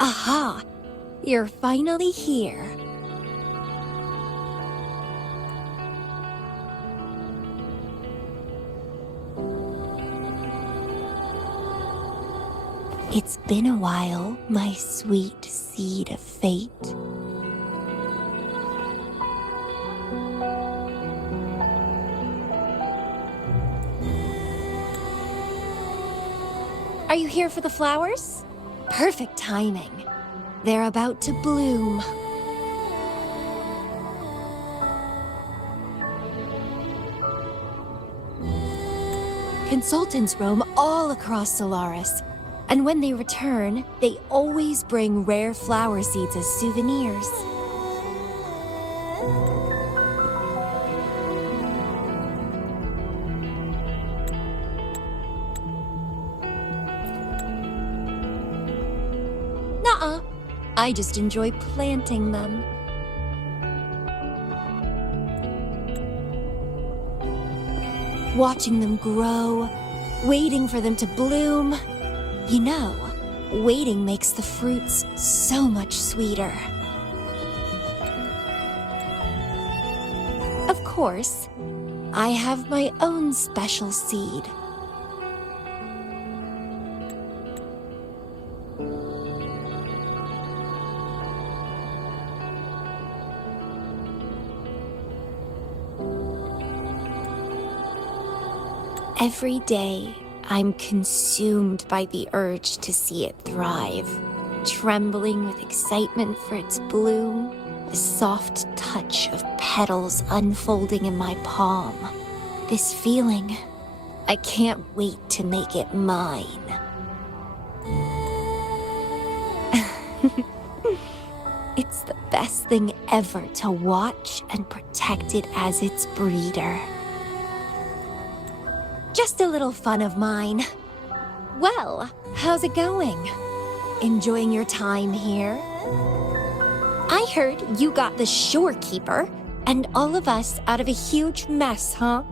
Aha! You're finally here. It's been a while, my sweet seed of fate. Are you here for the flowers? Perfect timing. They're about to bloom. Consultants roam all across Solaris, and when they return, they always bring rare flower seeds as souvenirs. Nuh-uh. I just enjoy planting them. Watching them grow, waiting for them to bloom. You know, waiting makes the fruits so much sweeter. Of course, I have my own special seed. Every day, I'm consumed by the urge to see it thrive, trembling with excitement for its bloom, the soft touch of petals unfolding in my palm. This feeling, I can't wait to make it mine. It's the best thing ever to watch and protect it as its breeder. Just a little fun of mine. Well, how's it going? Enjoying your time here? I heard you got the shorekeeper and all of us out of a huge mess, huh?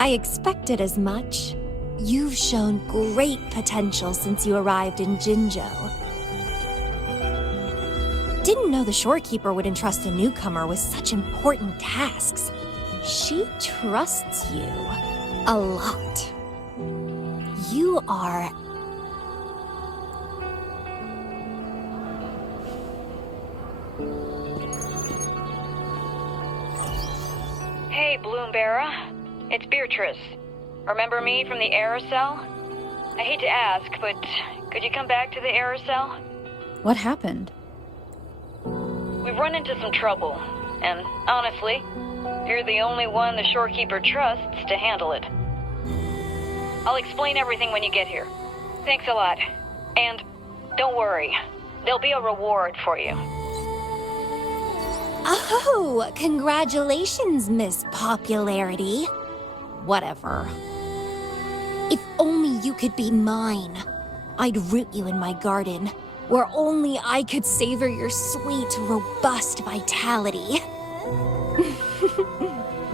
I expected as much. You've shown great potential since you arrived in Jinzhou. Didn't know the shorekeeper would entrust a newcomer with such important tasks. She trusts you a lot. You are... Hey, Bloomberra. It's Beatrice. Remember me from the Aerosol? I hate to ask, but could you come back to the Aerosol? What happened? We've run into some trouble, and honestly, you're the only one the shorekeeper trusts to handle it. I'll explain everything when you get here. Thanks a lot. And don't worry, there'll be a reward for you. Oh, congratulations, Miss Popularity. Whatever. If only you could be mine. I'd root you in my garden, where only I could savor your sweet, robust vitality.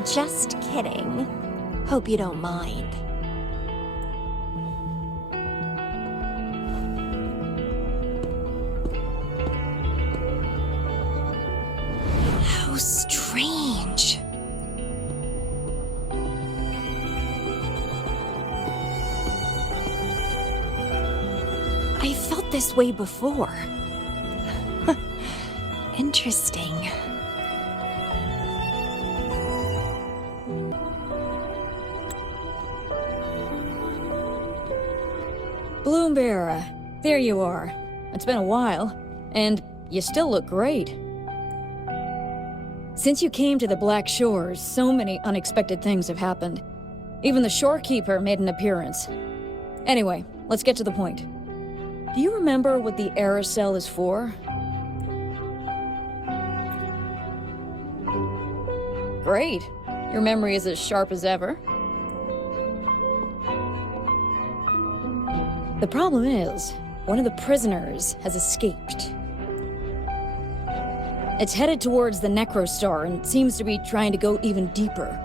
Just kidding. Hope you don't mind. How strange. I felt this way before. Interesting. Bloomberra, there you are. It's been a while, and you still look great. Since you came to the Black Shores, so many unexpected things have happened. Even the shorekeeper made an appearance. Anyway, let's get to the point. Do you remember what the Aerosol is for? Great. Your memory is as sharp as ever. The problem is, one of the prisoners has escaped. It's headed towards the Necrostar and seems to be trying to go even deeper.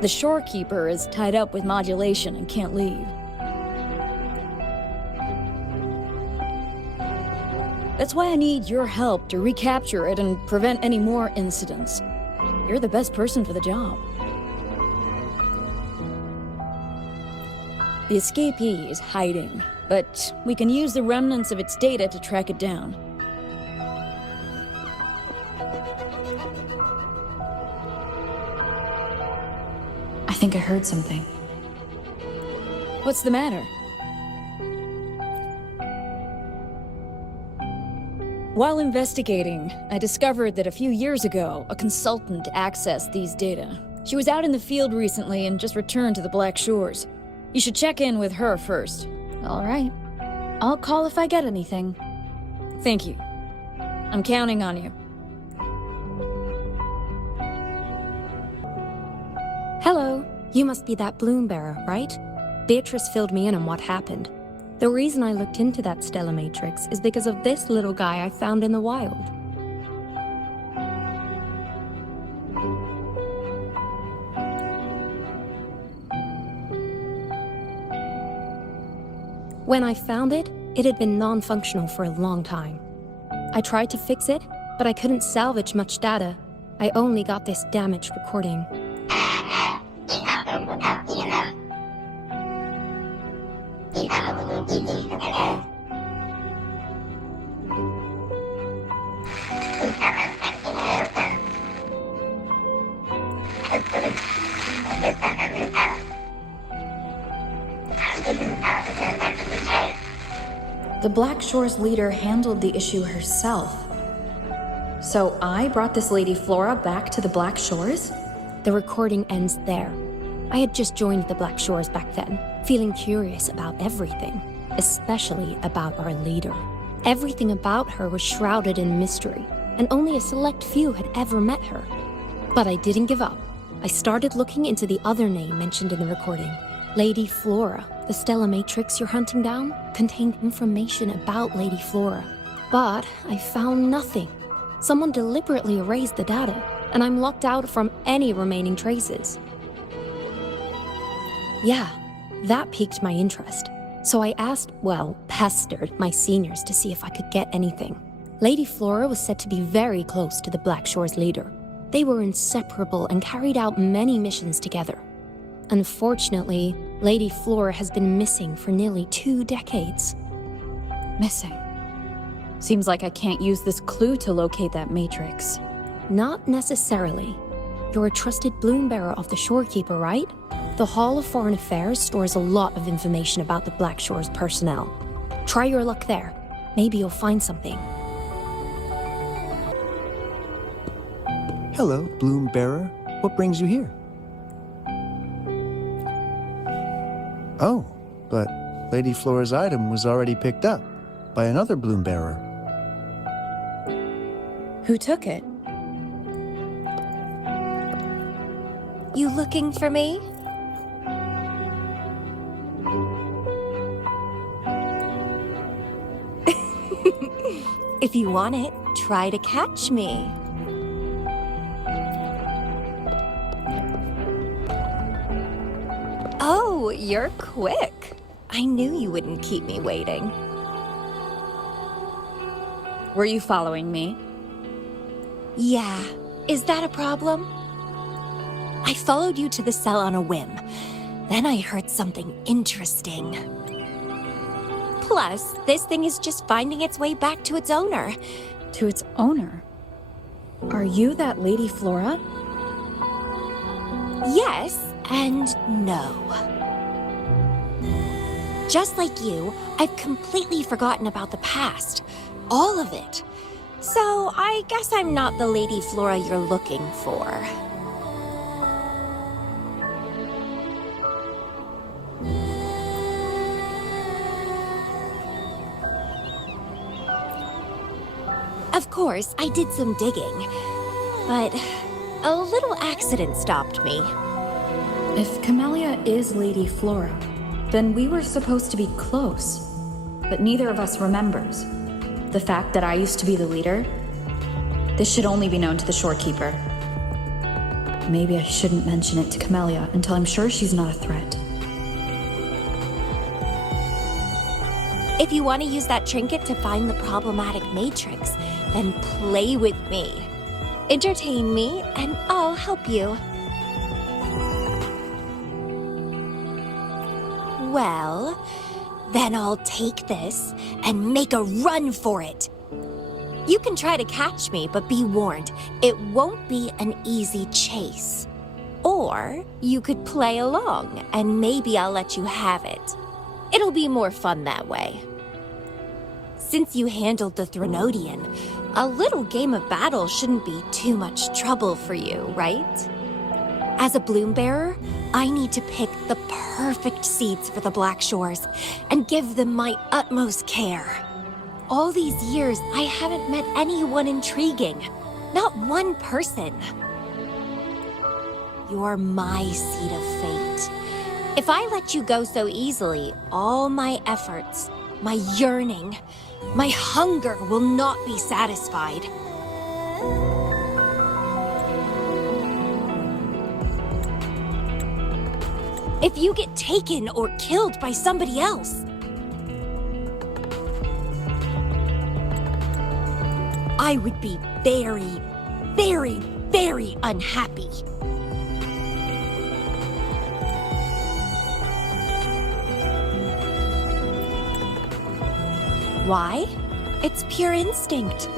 The Shorekeeper is tied up with modulation and can't leave. That's why I need your help to recapture it and prevent any more incidents. You're the best person for the job. The escapee is hiding, but we can use the remnants of its data to track it down. I think I heard something. What's the matter? While investigating, I discovered that a few years ago, a consultant accessed these data. She was out in the field recently and just returned to the Black Shores. You should check in with her first. All right. I'll call if I get anything. Thank you. I'm counting on you. Hello. You must be that bloom bearer, right? Beatrice filled me in on what happened. The reason I looked into that Stella Matrix is because of this little guy I found in the wild. When I found it, it had been non-functional for a long time. I tried to fix it, but I couldn't salvage much data. I only got this damaged recording. The Black Shores leader handled the issue herself. So I brought this Lady Flora back to the Black Shores? The recording ends there. I had just joined the Black Shores back then, feeling curious about everything, especially about our leader. Everything about her was shrouded in mystery, and only a select few had ever met her. But I didn't give up. I started looking into the other name mentioned in the recording. Lady Flora. The Stella Matrix you're hunting down contained information about Lady Flora. But I found nothing. Someone deliberately erased the data, and I'm locked out from any remaining traces. Yeah, that piqued my interest. So I pestered my seniors to see if I could get anything. Lady Flora was said to be very close to the Black Shores leader. They were inseparable and carried out many missions together. Unfortunately, Lady Flora has been missing for nearly 2 decades. Missing. Seems like I can't use this clue to locate that matrix. Not necessarily. You're a trusted bloom bearer of the Shorekeeper, right? The Hall of Foreign Affairs stores a lot of information about the Black Shores personnel. Try your luck there. Maybe you'll find something. Hello, bloom bearer. What brings you here? Oh, but Lady Flora's item was already picked up by another bloom bearer. Who took it? You looking for me? If you want it, try to catch me. Oh, you're quick. I knew you wouldn't keep me waiting. Were you following me? Yeah. Is that a problem? I followed you to the cell on a whim. Then I heard something interesting. Plus, this thing is just finding its way back to its owner. To its owner? Are you that Lady Flora? Yes and no. Just like you, I've completely forgotten about the past. All of it. So I guess I'm not the Lady Flora you're looking for. Of course, I did some digging, but a little accident stopped me. If Camellia is Lady Flora, then we were supposed to be close, but neither of us remembers. The fact that I used to be the leader? This should only be known to the shorekeeper. Maybe I shouldn't mention it to Camellia until I'm sure she's not a threat. If you want to use that trinket to find the problematic matrix, then play with me. Entertain me, and I'll help you. Well, then I'll take this and make a run for it. You can try to catch me, but be warned, it won't be an easy chase. Or you could play along, and maybe I'll let you have it. It'll be more fun that way. Since you handled the Threnodian, a little game of battle shouldn't be too much trouble for you, right? As a bloom bearer, I need to pick the perfect seeds for the Black Shores and give them my utmost care. All these years, I haven't met anyone intriguing. Not one person. You're my seed of fate. If I let you go so easily, all my efforts, my yearning, my hunger will not be satisfied. If you get taken or killed by somebody else, I would be very, very, very unhappy. Why? It's pure instinct.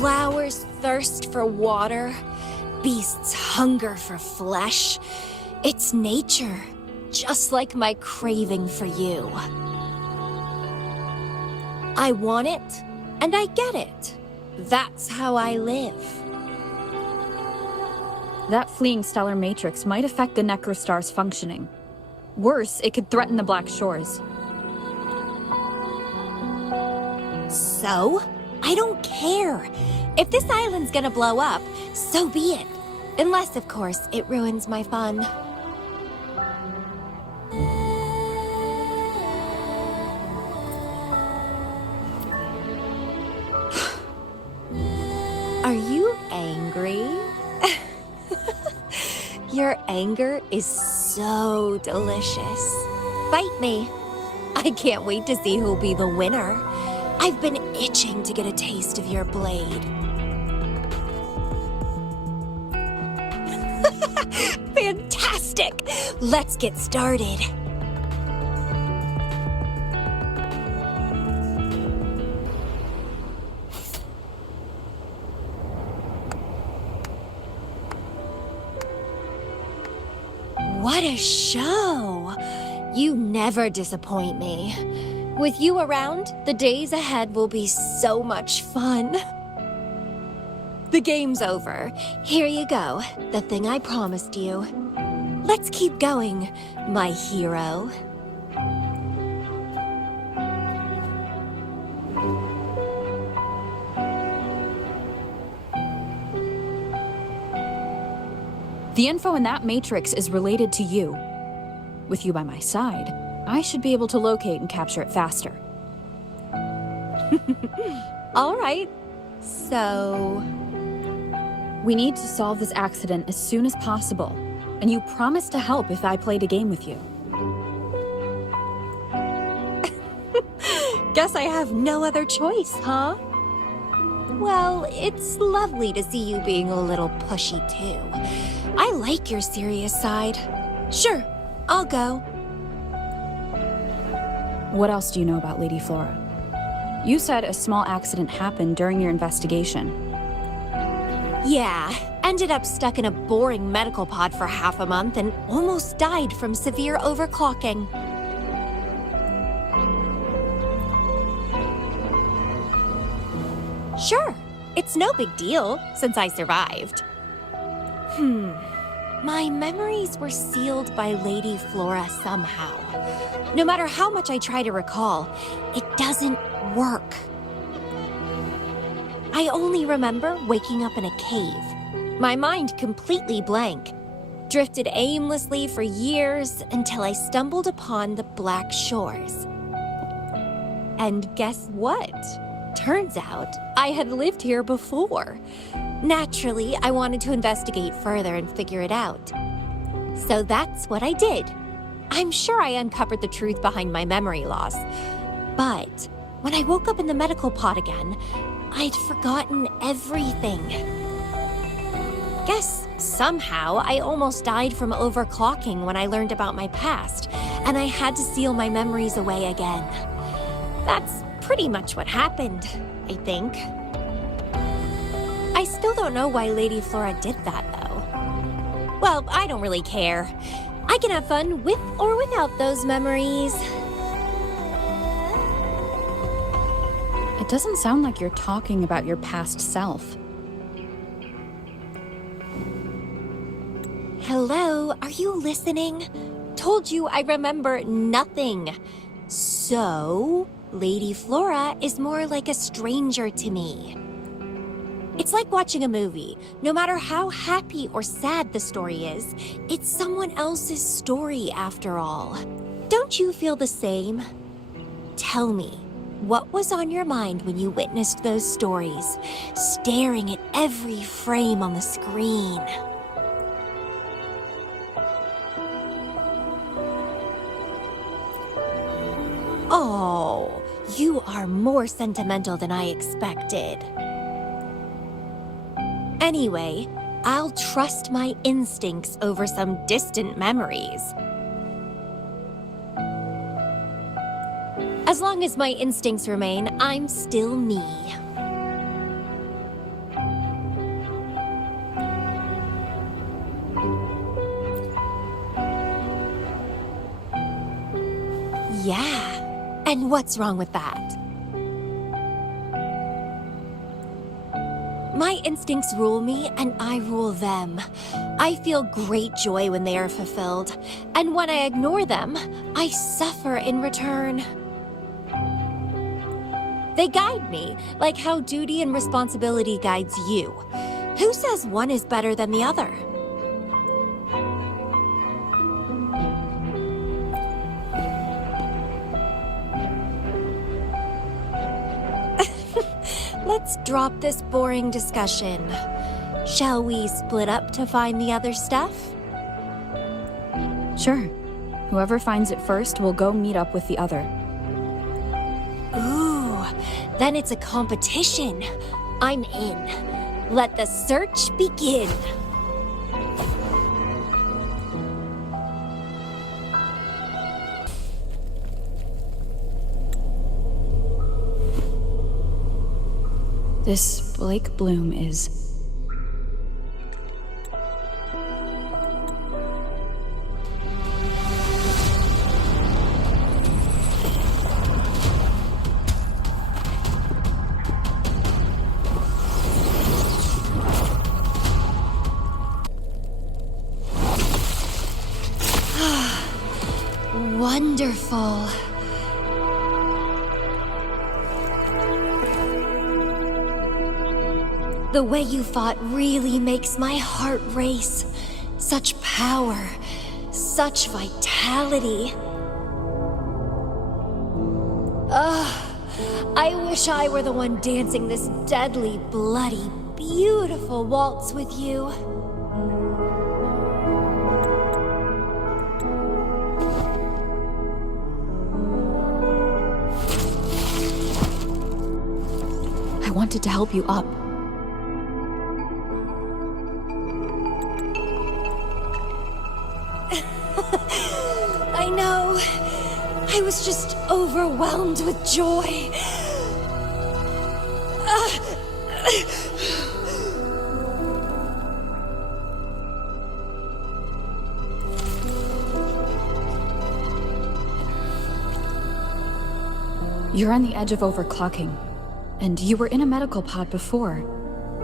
Flowers thirst for water. Beasts hunger for flesh. It's nature, just like my craving for you. I want it, and I get it. That's how I live. That fleeing stellar matrix might affect the Necrostar's functioning. Worse, it could threaten the Black Shores. So? I don't care. If this island's gonna blow up, so be it. Unless, of course, it ruins my fun. Are you angry? Your anger is so delicious. Fight me. I can't wait to see who'll be the winner. I've been itching to get a taste of your blade. Fantastic! Let's get started. What a show! You never disappoint me. With you around, the days ahead will be so much fun. The game's over. Here you go, the thing I promised you. Let's keep going, my hero. The info in that matrix is related to you. With you by my side, I should be able to locate and capture it faster. All right. So... we need to solve this accident as soon as possible, and you promised to help if I played a game with you. Guess I have no other choice, huh? Well, it's lovely to see you being a little pushy, too. I like your serious side. Sure, I'll go. What else do you know about Lady Flora? You said a small accident happened during your investigation. Yeah, ended up stuck in a boring medical pod for half a month and almost died from severe overclocking. Sure, it's no big deal since I survived. My memories were sealed by Lady Flora somehow. No matter how much I try to recall, it doesn't work. I only remember waking up in a cave, my mind completely blank, drifted aimlessly for years until I stumbled upon the Black Shores. And guess what? Turns out I had lived here before. Naturally, I wanted to investigate further and figure it out. So that's what I did. I'm sure I uncovered the truth behind my memory loss. But when I woke up in the medical pod again, I'd forgotten everything. Guess somehow I almost died from overclocking when I learned about my past, and I had to seal my memories away again. That's pretty much what happened, I think. I still don't know why Lady Flora did that, though. Well, I don't really care. I can have fun with or without those memories. It doesn't sound like you're talking about your past self. Hello, are you listening? Told you I remember nothing. So, Lady Flora is more like a stranger to me. It's like watching a movie. No matter how happy or sad the story is, it's someone else's story after all. Don't you feel the same? Tell me, what was on your mind when you witnessed those stories, staring at every frame on the screen? Oh, you are more sentimental than I expected. Anyway, I'll trust my instincts over some distant memories. As long as my instincts remain, I'm still me. Yeah. And what's wrong with that? My instincts rule me, and I rule them. I feel great joy when they are fulfilled, and when I ignore them, I suffer in return. They guide me, like how duty and responsibility guides you. Who says one is better than the other? Let's drop this boring discussion. Shall we split up to find the other stuff? Sure. Whoever finds it first will go meet up with the other. Ooh, then it's a competition. I'm in. Let the search begin. This Blake Bloom is... Wonderful. The way you fought really makes my heart race. Such power, such vitality. I wish I were the one dancing this deadly, bloody, beautiful waltz with you. I wanted to help you up. I know. I was just overwhelmed with joy. You're on the edge of overclocking, and you were in a medical pod before.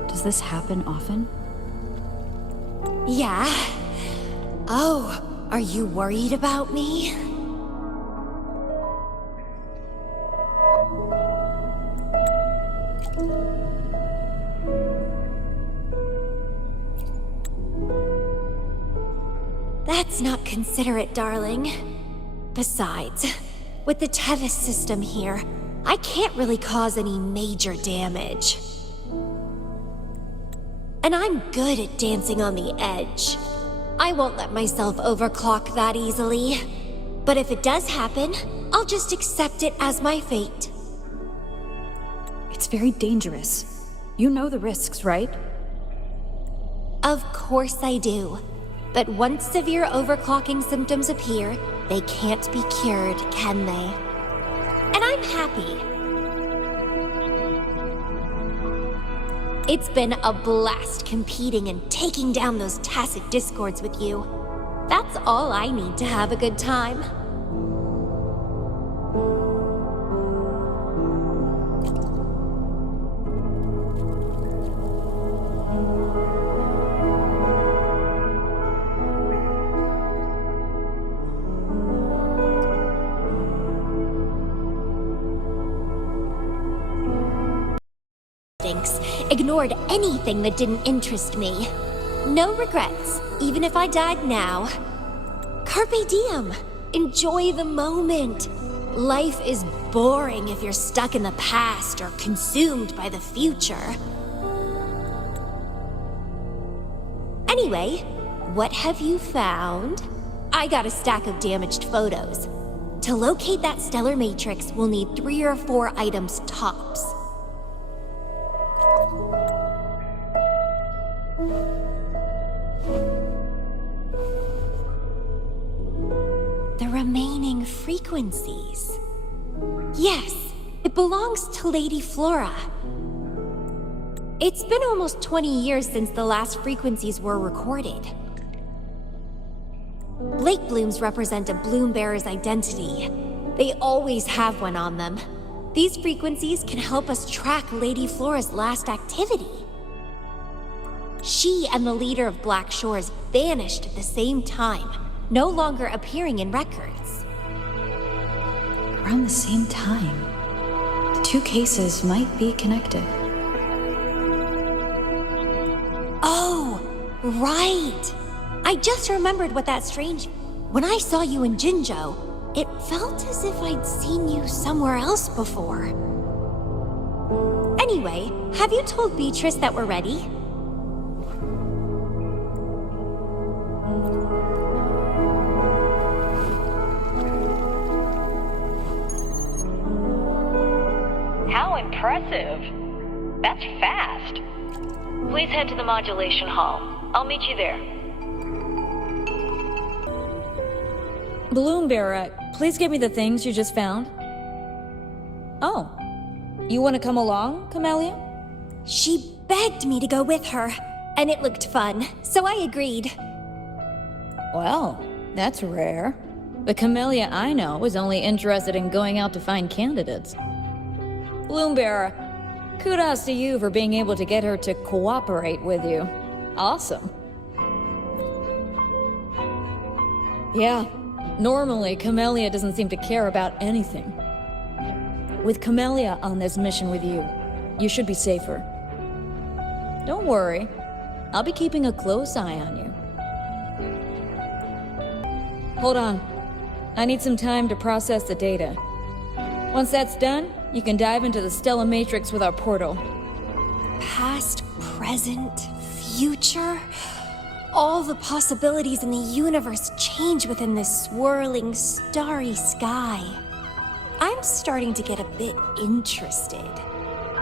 Does this happen often? Yeah. Oh, are you worried about me? That's not considerate, darling. Besides, with the Tevis system here, I can't really cause any major damage. And I'm good at dancing on the edge. I won't let myself overclock that easily. But if it does happen, I'll just accept it as my fate. It's very dangerous. You know the risks, right? Of course I do. But once severe overclocking symptoms appear, they can't be cured, can they? And I'm happy. It's been a blast competing and taking down those tacit discords with you. That's all I need to have a good time. Ignored anything that didn't interest me. No regrets, even if I died now. Carpe diem. Enjoy the moment. Life is boring if you're stuck in the past or consumed by the future. Anyway, what have you found? I got a stack of damaged photos. To locate that stellar matrix, we'll need 3 or 4 items tops. The remaining frequencies. Yes, it belongs to Lady Flora. It's been almost 20 years since the last frequencies were recorded. Lake blooms represent a bloom bearer's identity. They always have one on them. These frequencies can help us track Lady Flora's last activity. She and the leader of Black Shores vanished at the same time, no longer appearing in records. Around the same time. The 2 cases might be connected. Oh, right! I just remembered what that strange... When I saw you in Jinzhou, it felt as if I'd seen you somewhere else before. Anyway, have you told Beatrice that we're ready? How impressive. That's fast. Please head to the modulation hall. I'll meet you there. Bloom Bearer, please give me the things you just found. Oh, you want to come along, Camellia? She begged me to go with her, and it looked fun, so I agreed. Well, that's rare. The Camellia I know is only interested in going out to find candidates. Bloom Bearer, kudos to you for being able to get her to cooperate with you. Awesome. Yeah, normally Camellia doesn't seem to care about anything. With Camellia on this mission with you, you should be safer. Don't worry, I'll be keeping a close eye on you. Hold on, I need some time to process the data. Once that's done, you can dive into the Stella Matrix with our portal. Past, present, future... All the possibilities in the universe change within this swirling, starry sky. I'm starting to get a bit interested.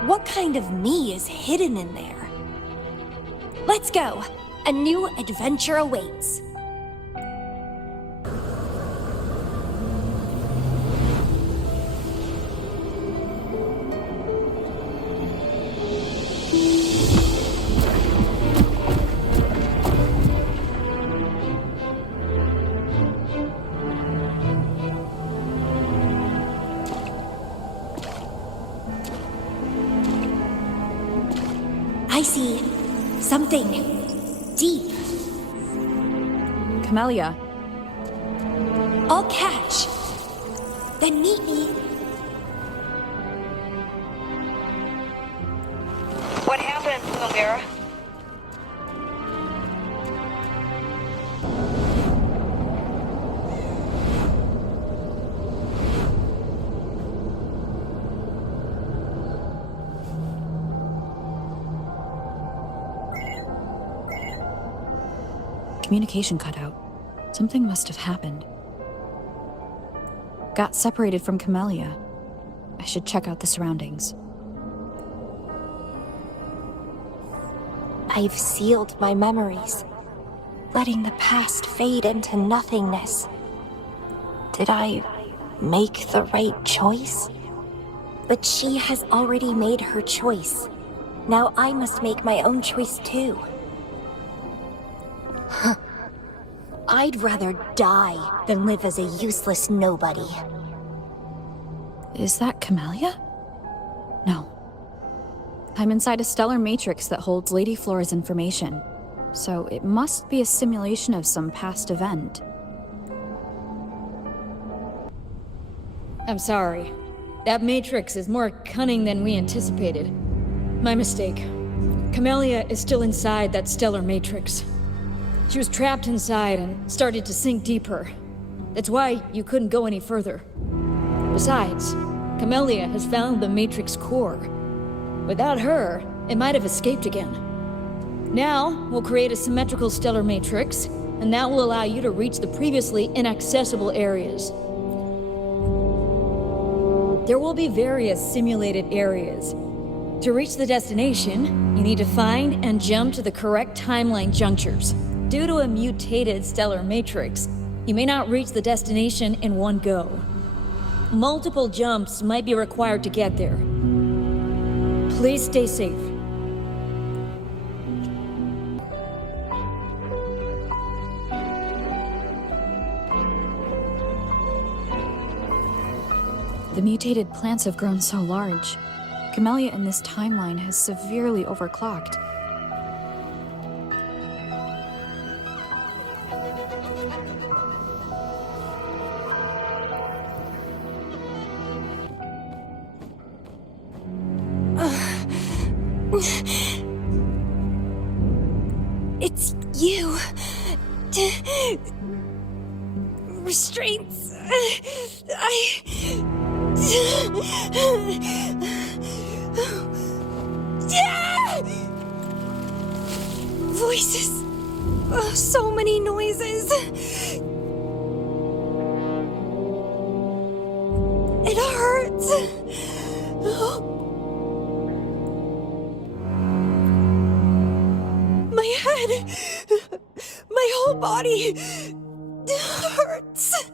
What kind of me is hidden in there? Let's go! A new adventure awaits. I see something deep. Camellia, I'll catch. Then meet me. What happened, Lumira? Communication cut out. Something must have happened. Got separated from Camellia. I should check out the surroundings. I've sealed my memories, letting the past fade into nothingness. Did I make the right choice? But she has already made her choice. Now I must make my own choice too. I'd rather die than live as a useless nobody. Is that Camellia? No. I'm inside a stellar matrix that holds Lady Flora's information, so it must be a simulation of some past event. I'm sorry. That matrix is more cunning than we anticipated. My mistake. Camellia is still inside that stellar matrix. She was trapped inside and started to sink deeper. That's why you couldn't go any further. Besides, Camellia has found the matrix core. Without her, it might have escaped again. Now, we'll create a symmetrical stellar matrix, and that will allow you to reach the previously inaccessible areas. There will be various simulated areas. To reach the destination, you need to find and jump to the correct timeline junctures. Due to a mutated stellar matrix, you may not reach the destination in one go. Multiple jumps might be required to get there. Please stay safe. The mutated plants have grown so large. Camellia in this timeline has severely overclocked. It's you. Restraints. Voices. So many noises. It hurts. My head. My whole body hurts.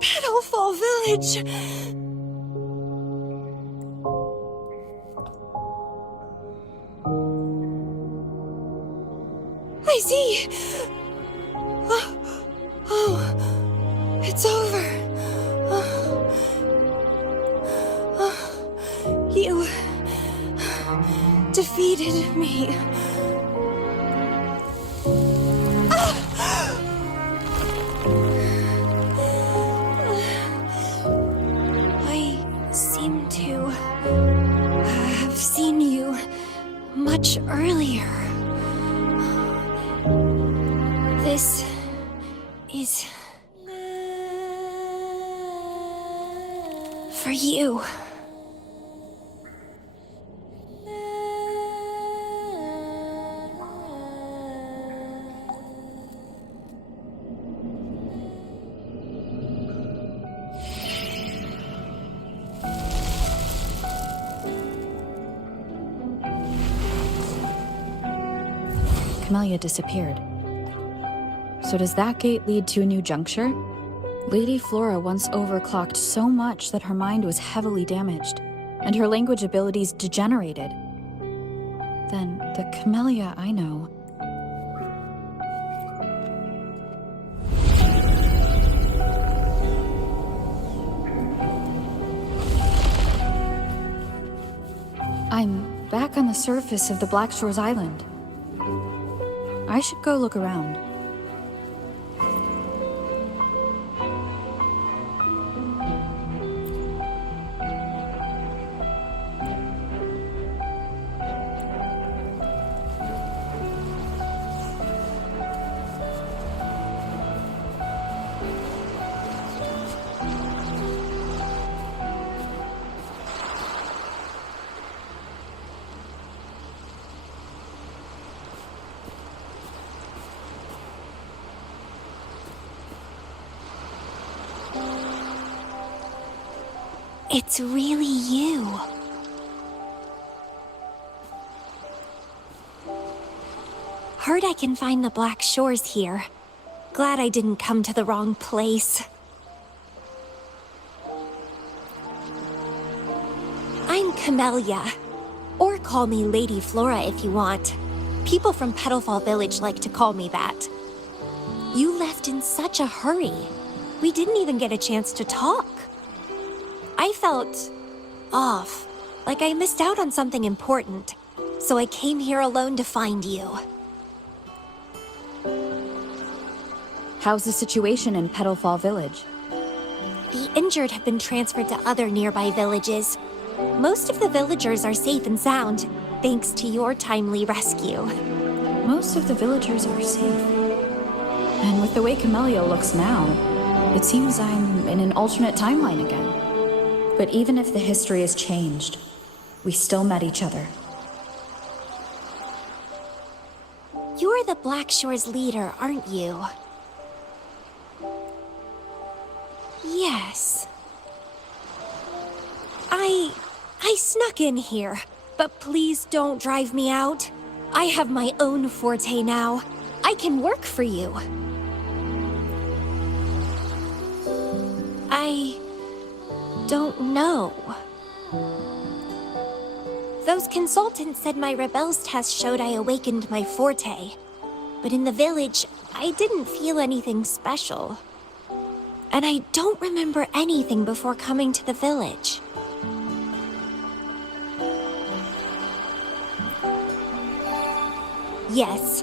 Petalfall Village. I see. Oh, it's over. You defeated me. I seem to have seen you much earlier. This is for you. Camellia disappeared. So does that gate lead to a new juncture? Lady Flora once overclocked so much that her mind was heavily damaged, and her language abilities degenerated. Then the Camellia I know... I'm back on the surface of the Black Shores Island. I should go look around. It's really you. Heard I can find the Black Shores here. Glad I didn't come to the wrong place. I'm Camellia. Or call me Lady Flora if you want. People from Petalfall Village like to call me that. You left in such a hurry. We didn't even get a chance to talk. I felt off, like I missed out on something important. So I came here alone to find you. How's the situation in Petalfall Village? The injured have been transferred to other nearby villages. Most of the villagers are safe and sound, thanks to your timely rescue. Most of the villagers are safe. And with the way Camellia looks now, it seems I'm in an alternate timeline again. But even if the history has changed, we still met each other. You're the Black Shores leader, aren't you? Yes. I snuck in here, but please don't drive me out. I have my own forte now. I can work for you. I don't know. Those consultants said my rebels test showed I awakened my forte. But in the village, I didn't feel anything special. And I don't remember anything before coming to the village. Yes.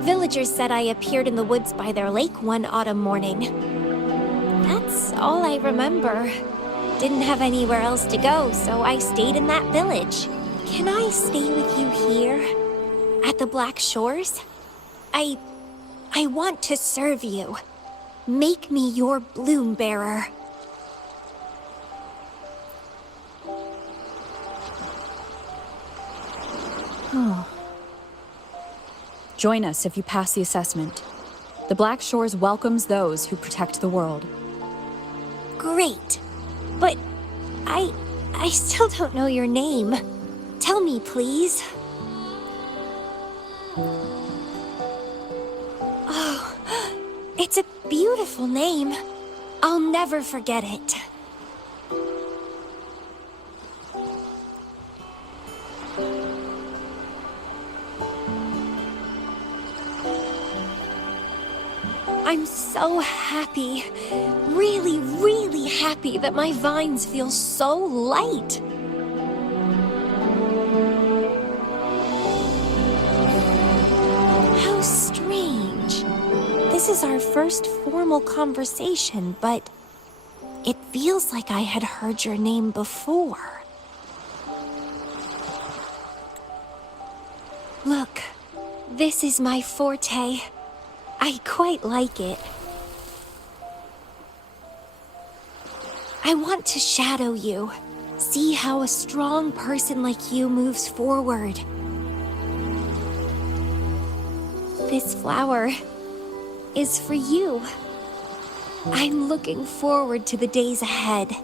Villagers said I appeared in the woods by their lake one autumn morning. That's all I remember. Didn't have anywhere else to go, so I stayed in that village. Can I stay with you here? At the Black Shores? I want to serve you. Make me your bloom bearer. Join us if you pass the assessment. The Black Shores welcomes those who protect the world. Great. But I still don't know your name. Tell me, please. Oh, it's a beautiful name. I'll never forget it. I'm so happy. Really, really happy that my vines feel so light. How strange. This is our first formal conversation, but it feels like I had heard your name before. Look, this is my forte. I quite like it. I want to shadow you. See how a strong person like you moves forward. This flower is for you. I'm looking forward to the days ahead.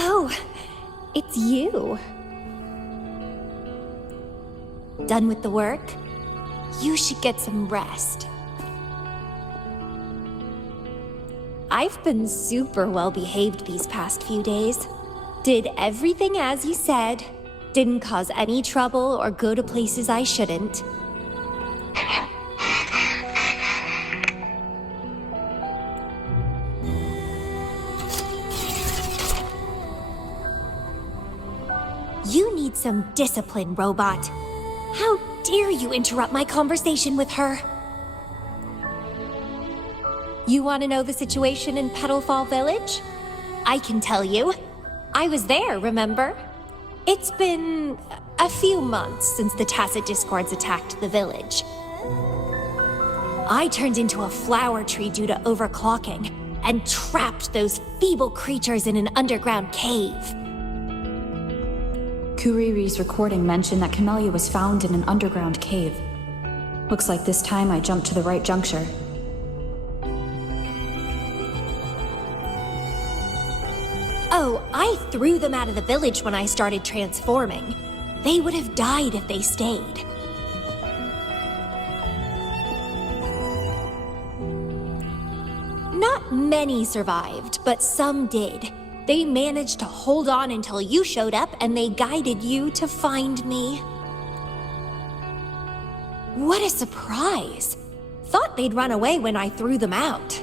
Oh, it's you. Done with the work? You should get some rest. I've been super well behaved these past few days. Did everything as you said. Didn't cause any trouble or go to places I shouldn't. You some discipline, robot. How dare you interrupt my conversation with her? You want to know the situation in Petalfall Village? I can tell you. I was there, remember? It's been a few months since the Tacit Discords attacked the village. I turned into a flower tree due to overclocking, and trapped those feeble creatures in an underground cave. Kuriri's recording mentioned that Camellia was found in an underground cave. Looks like this time I jumped to the right juncture. Oh, I threw them out of the village when I started transforming. They would have died if they stayed. Not many survived, but some did. They managed to hold on until you showed up and they guided you to find me. What a surprise! Thought they'd run away when I threw them out.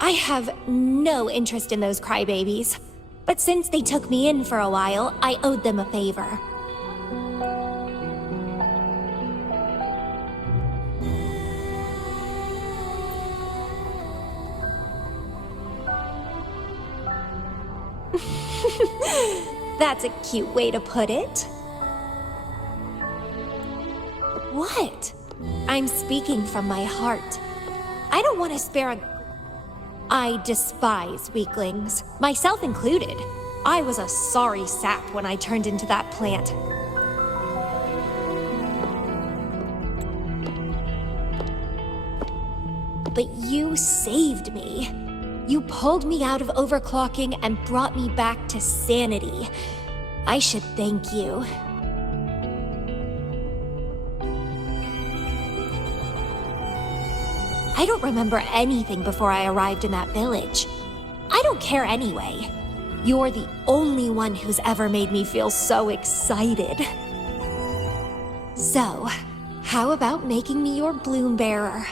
I have no interest in those crybabies, but since they took me in for a while, I owed them a favor. That's a cute way to put it. What? I'm speaking from my heart. I don't want to spare a... I despise weaklings, myself included. I was a sorry sap when I turned into that plant. But you saved me. You pulled me out of overclocking and brought me back to sanity. I should thank you. I don't remember anything before I arrived in that village. I don't care anyway. You're the only one who's ever made me feel so excited. So, how about making me your bloom bearer?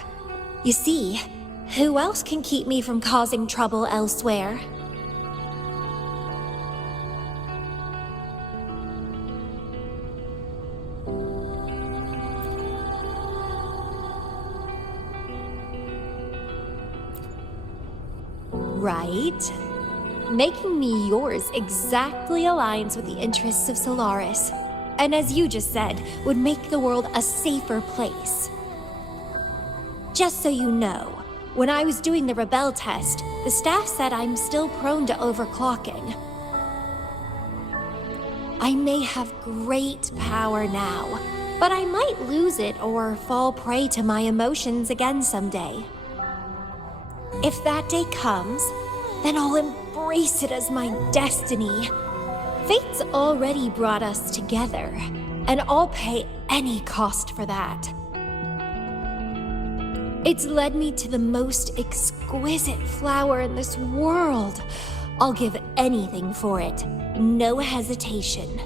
You see, who else can keep me from causing trouble elsewhere? Right. Making me yours exactly aligns with the interests of Solaris. And as you just said, would make the world a safer place. Just so you know, when I was doing the Rebel test, the staff said I'm still prone to overclocking. I may have great power now, but I might lose it or fall prey to my emotions again someday. If that day comes, then I'll embrace it as my destiny. Fate's already brought us together, and I'll pay any cost for that. It's led me to the most exquisite flower in this world. I'll give anything for it, no hesitation.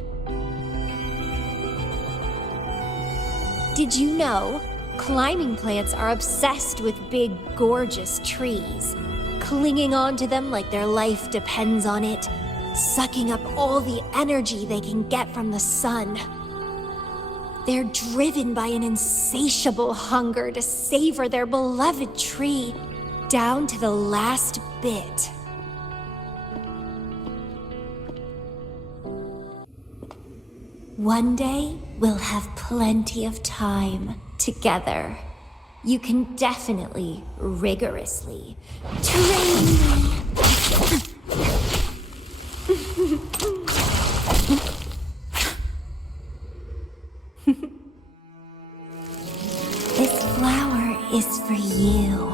Did you know? Climbing plants are obsessed with big, gorgeous trees, clinging onto them like their life depends on it, sucking up all the energy they can get from the sun. They're driven by an insatiable hunger to savor their beloved tree down to the last bit. One day, we'll have plenty of time together. You can definitely, rigorously train me. This flower is for you.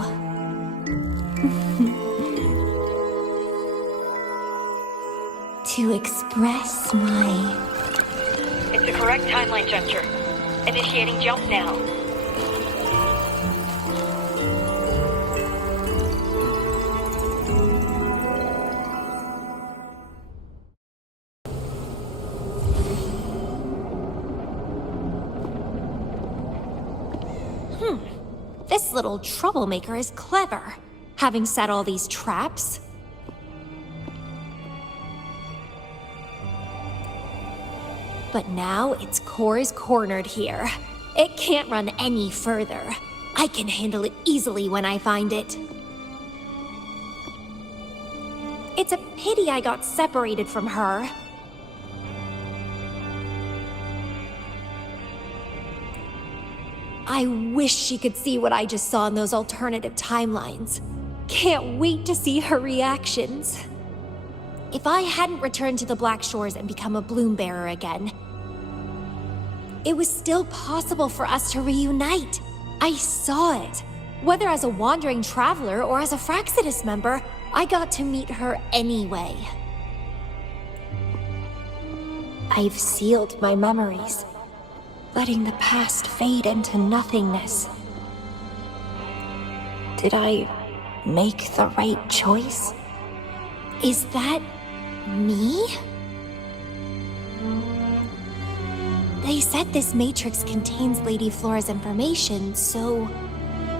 To express my... It's the correct timeline juncture. Initiating jump now. This little troublemaker is clever, having set all these traps. But now its core is cornered here. It can't run any further. I can handle it easily when I find it. It's a pity I got separated from her. I wish she could see what I just saw in those alternative timelines. Can't wait to see her reactions. If I hadn't returned to the Black Shores and become a bloom bearer again, it was still possible for us to reunite. I saw it. Whether as a wandering traveler or as a Fraxidus member, I got to meet her anyway. I've sealed my memories, letting the past fade into nothingness. Did I make the right choice? Is that me? They said this matrix contains Lady Flora's information, so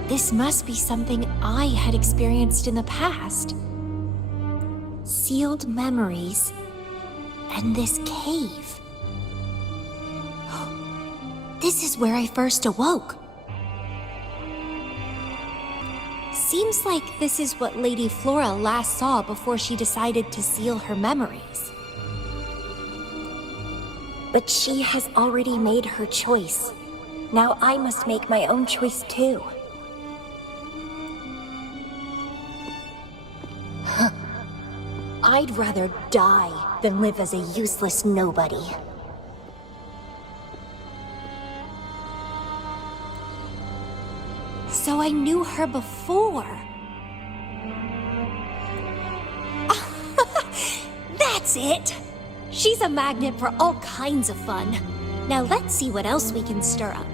this must be something I had experienced in the past. Sealed memories and this cave. This is where I first awoke. Seems like this is what Lady Flora last saw before she decided to seal her memories. But she has already made her choice. Now I must make my own choice too. I'd rather die than live as a useless nobody. So I knew her before. That's it! She's a magnet for all kinds of fun. Now let's see what else we can stir up.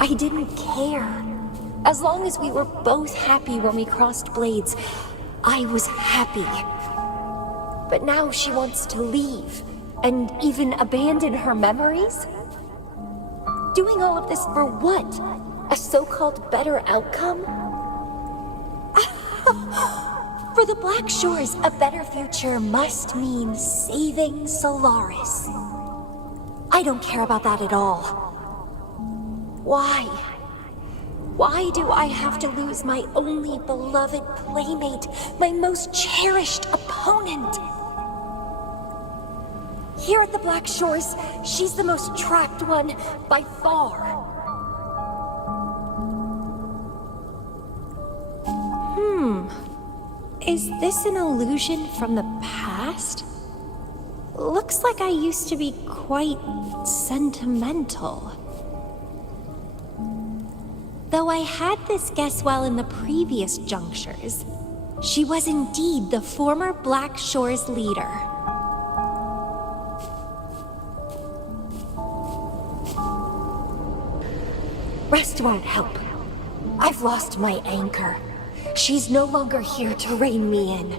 I didn't care. As long as we were both happy when we crossed blades, I was happy. But now she wants to leave, and even abandon her memories? Doing all of this for what? A so-called better outcome? For the Black Shores, a better future must mean saving Solaris. I don't care about that at all. Why? Why do I have to lose my only beloved playmate, my most cherished opponent? Here at the Black Shores, she's the most trapped one by far. Is this an illusion from the past? Looks like I used to be quite sentimental. Though I had this guess while in the previous junctures, she was indeed the former Black Shores leader. Rest won't help. I've lost my anchor. She's no longer here to rein me in.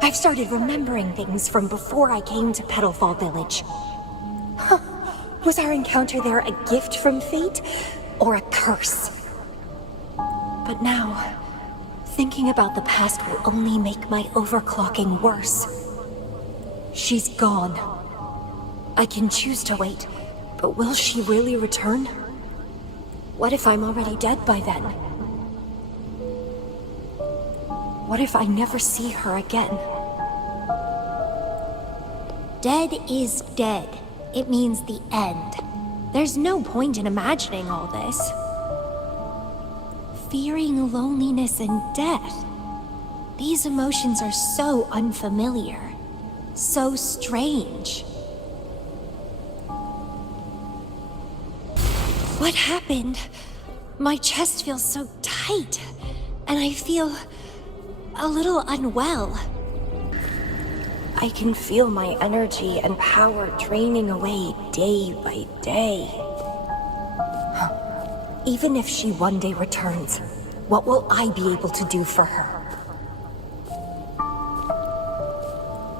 I've started remembering things from before I came to Petalfall Village. Was our encounter there a gift from fate, or a curse? But now, thinking about the past will only make my overclocking worse. She's gone. I can choose to wait, but will she really return? What if I'm already dead by then? What if I never see her again? Dead is dead. It means the end. There's no point in imagining all this. Fearing loneliness and death. These emotions are so unfamiliar. So strange. What happened? My chest feels so tight, and I feel a little unwell. I can feel my energy and power draining away day by day. Even if she one day returns, what will I be able to do for her?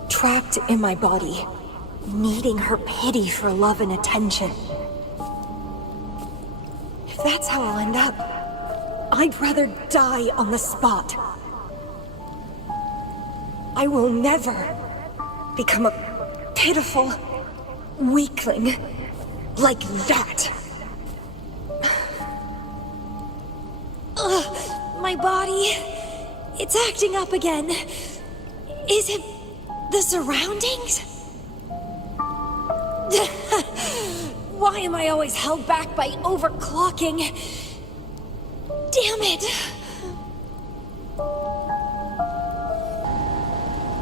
Trapped in my body, needing her pity for love and attention. If that's how I'll end up, I'd rather die on the spot. I will never become a pitiful weakling like that. Ugh, my body, it's acting up again. Is it the surroundings? Why am I always held back by overclocking? Damn it!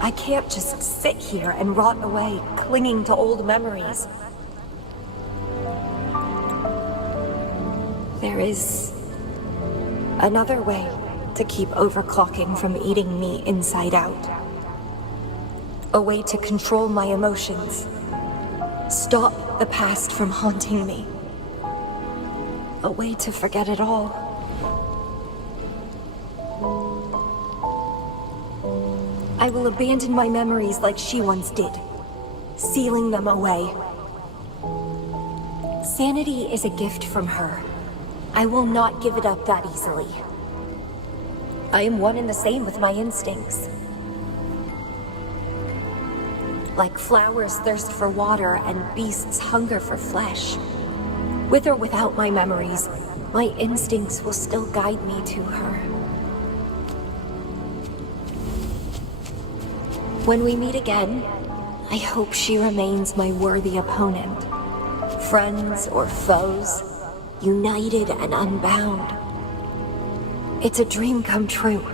I can't just sit here and rot away, clinging to old memories. There is another way to keep overclocking from eating me inside out. A way to control my emotions. Stop the past from haunting me. A way to forget it all. I will abandon my memories like she once did, sealing them away. Sanity is a gift from her. I will not give it up that easily. I am one and the same with my instincts. Like flowers thirst for water and beasts hunger for flesh. With or without my memories, my instincts will still guide me to her. When we meet again, I hope she remains my worthy opponent. Friends or foes, united and unbound. It's a dream come true.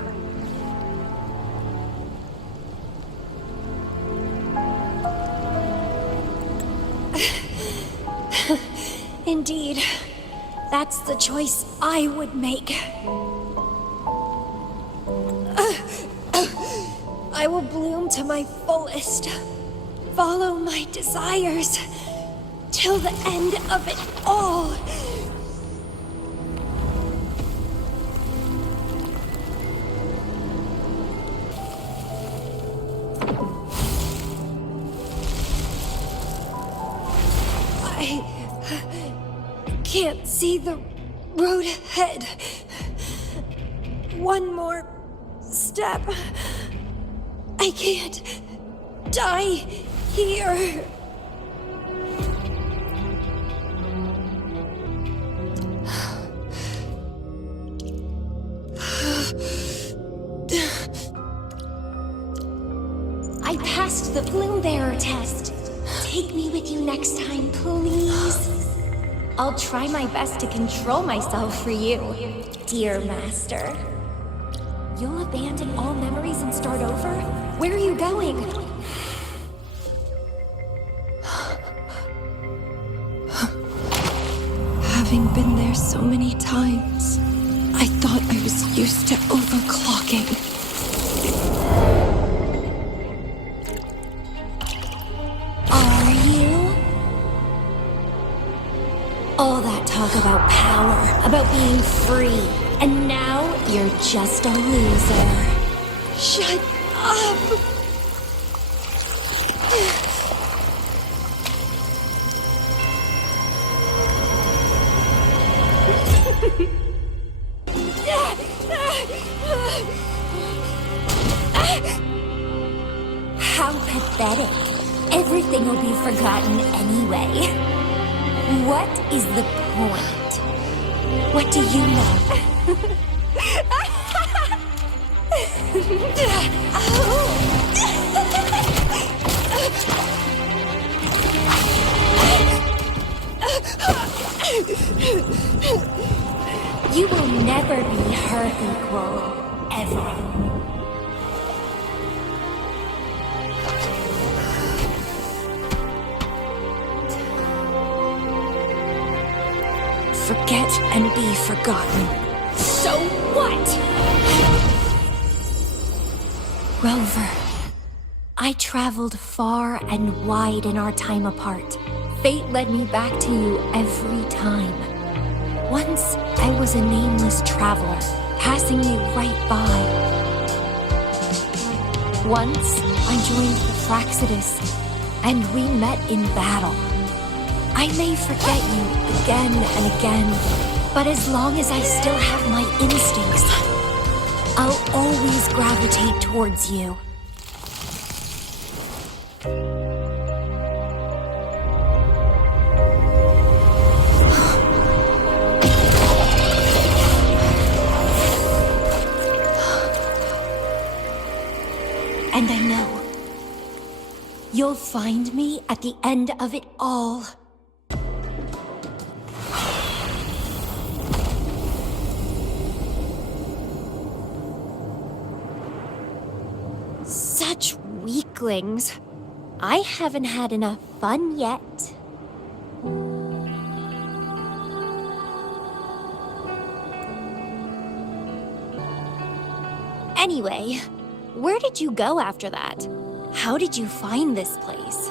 Indeed, that's the choice I would make. I will bloom to my fullest, follow my desires, till the end of it all. I can't see the road ahead. One more step. I can't die here. I passed the Bloom Bearer test. Take me with you next time, please. I'll try my best to control myself for you, dear master. You'll abandon all memories and start over? Where are you going? Having been there so many times, I thought I was used to overclocking. Are you? All that talk about power, about being free, and now you're just a loser. Shut up! How pathetic. Everything will be forgotten anyway. What is the point? What do you know? You will never be her equal, ever. Forget and be forgotten. So what? Rover, I traveled far and wide in our time apart. Fate led me back to you every time. Once, I was a nameless traveler, passing you right by. Once, I joined the Fraxidus, and we met in battle. I may forget you again and again, but as long as I still have my instincts, I'll always gravitate towards you. And I know you'll find me at the end of it all. Such weaklings. I haven't had enough fun yet. Anyway, where did you go after that? How did you find this place?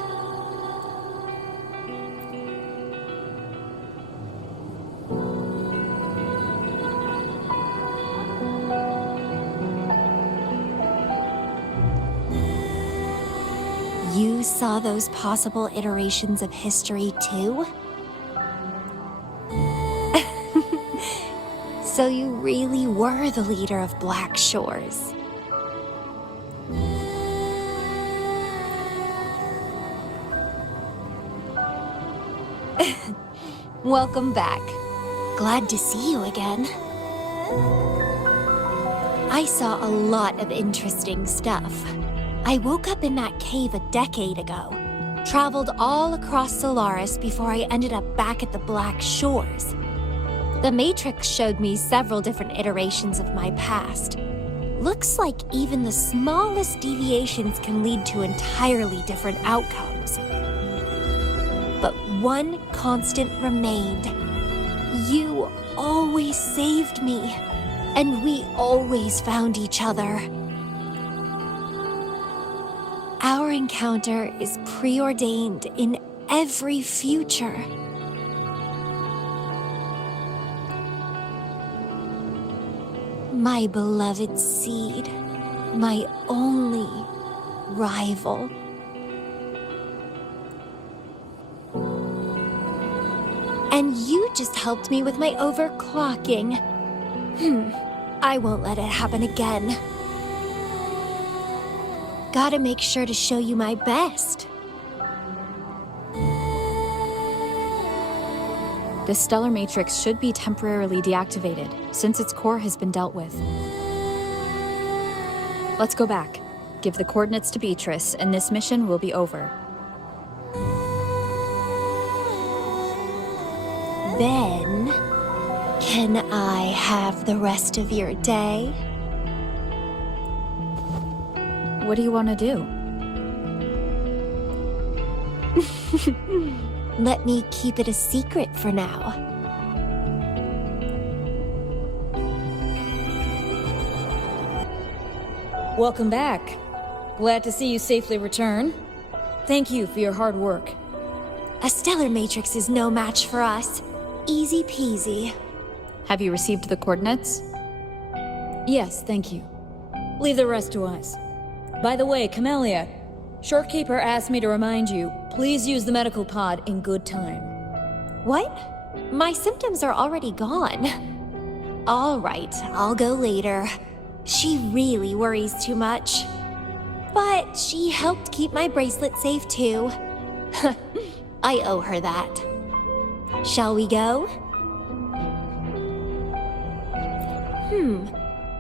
You saw those possible iterations of history too? So you really were the leader of Black Shores. Welcome back. Glad to see you again. I saw a lot of interesting stuff. I woke up in that cave a decade ago, traveled all across Solaris before I ended up back at the Black Shores. The Matrix showed me several different iterations of my past. Looks like even the smallest deviations can lead to entirely different outcomes. But one constant remained. You always saved me, and we always found each other. Our encounter is preordained in every future. My beloved seed, my only rival. And you just helped me with my overclocking. I won't let it happen again. Gotta make sure to show you my best. The stellar matrix should be temporarily deactivated, since its core has been dealt with. Let's go back. Give the coordinates to Beatrice, and this mission will be over. Then, can I have the rest of your day? What do you want to do? Let me keep it a secret for now. Welcome back. Glad to see you safely return. Thank you for your hard work. A stellar matrix is no match for us. Easy peasy. Have you received the coordinates? Yes, thank you. Leave the rest to us. By the way, Camellia, Shorekeeper asked me to remind you, please use the medical pod in good time. What? My symptoms are already gone. All right, I'll go later. She really worries too much. But she helped keep my bracelet safe too. I owe her that. Shall we go?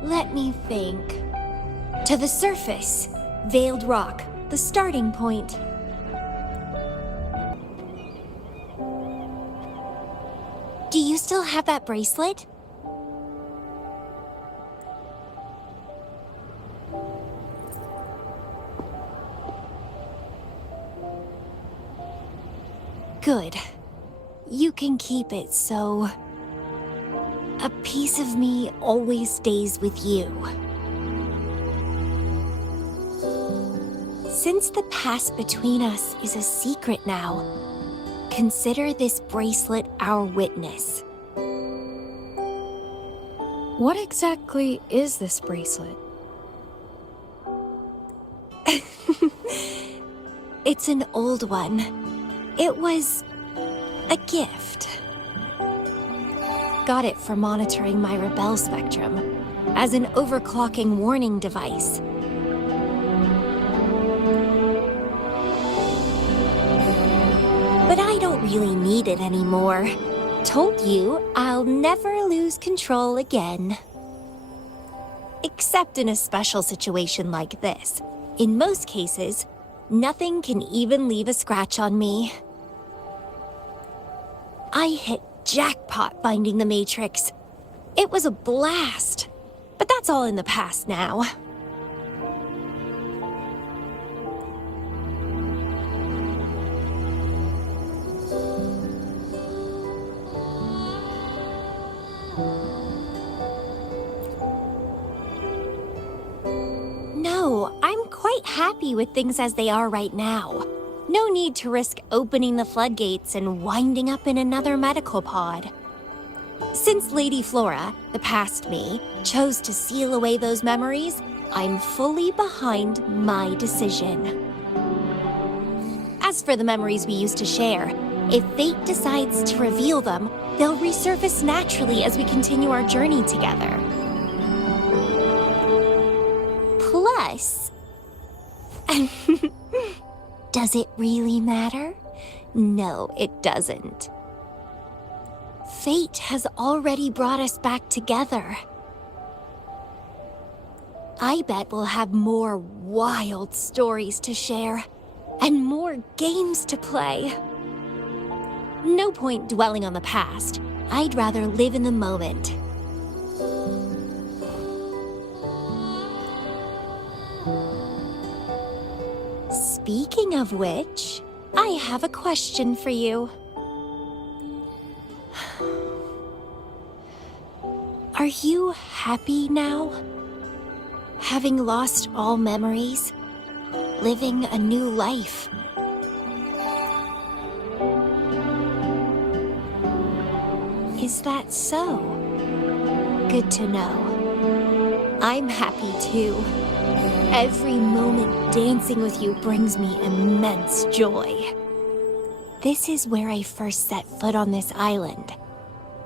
Let me think. To the surface. Veiled Rock, the starting point. Do you still have that bracelet? Good. You can keep it, so a piece of me always stays with you. Since the past between us is a secret now, consider this bracelet our witness. What exactly is this bracelet? It's an old one. It was a gift. Got it for monitoring my rebel spectrum as an overclocking warning device. But I don't really need it anymore. Told you I'll never lose control again. Except in a special situation like this. In most cases, nothing can even leave a scratch on me. I hit jackpot finding the Matrix. It was a blast. But that's all in the past now. No, I'm quite happy with things as they are right now. No need to risk opening the floodgates and winding up in another medical pod. Since Lady Flora, the past me, chose to seal away those memories, I'm fully behind my decision. As for the memories we used to share, if fate decides to reveal them, they'll resurface naturally as we continue our journey together. Plus... Does it really matter? No, it doesn't. Fate has already brought us back together. I bet we'll have more wild stories to share, and more games to play. No point dwelling on the past. I'd rather live in the moment. Speaking of which, I have a question for you. Are you happy now? Having lost all memories? Living a new life? Is that so? Good to know. I'm happy too. Every moment dancing with you brings me immense joy. This is where I first set foot on this island,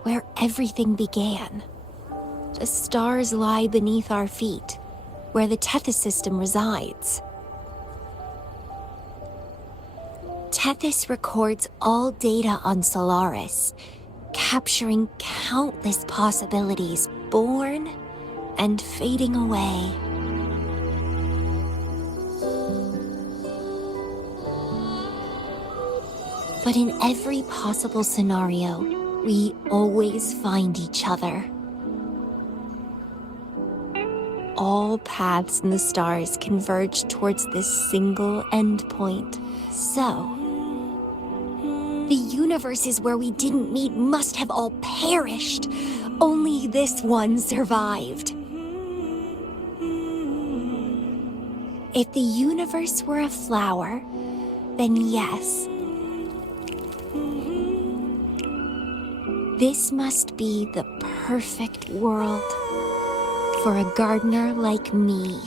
where everything began. The stars lie beneath our feet, where the Tethys system resides. Tethys records all data on Solaris, capturing countless possibilities born and fading away. But in every possible scenario, we always find each other. All paths in the stars converge towards this single endpoint. So, the universes where we didn't meet must have all perished. Only this one survived. If the universe were a flower, then yes. This must be the perfect world for a gardener like me.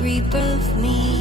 Rebirth me.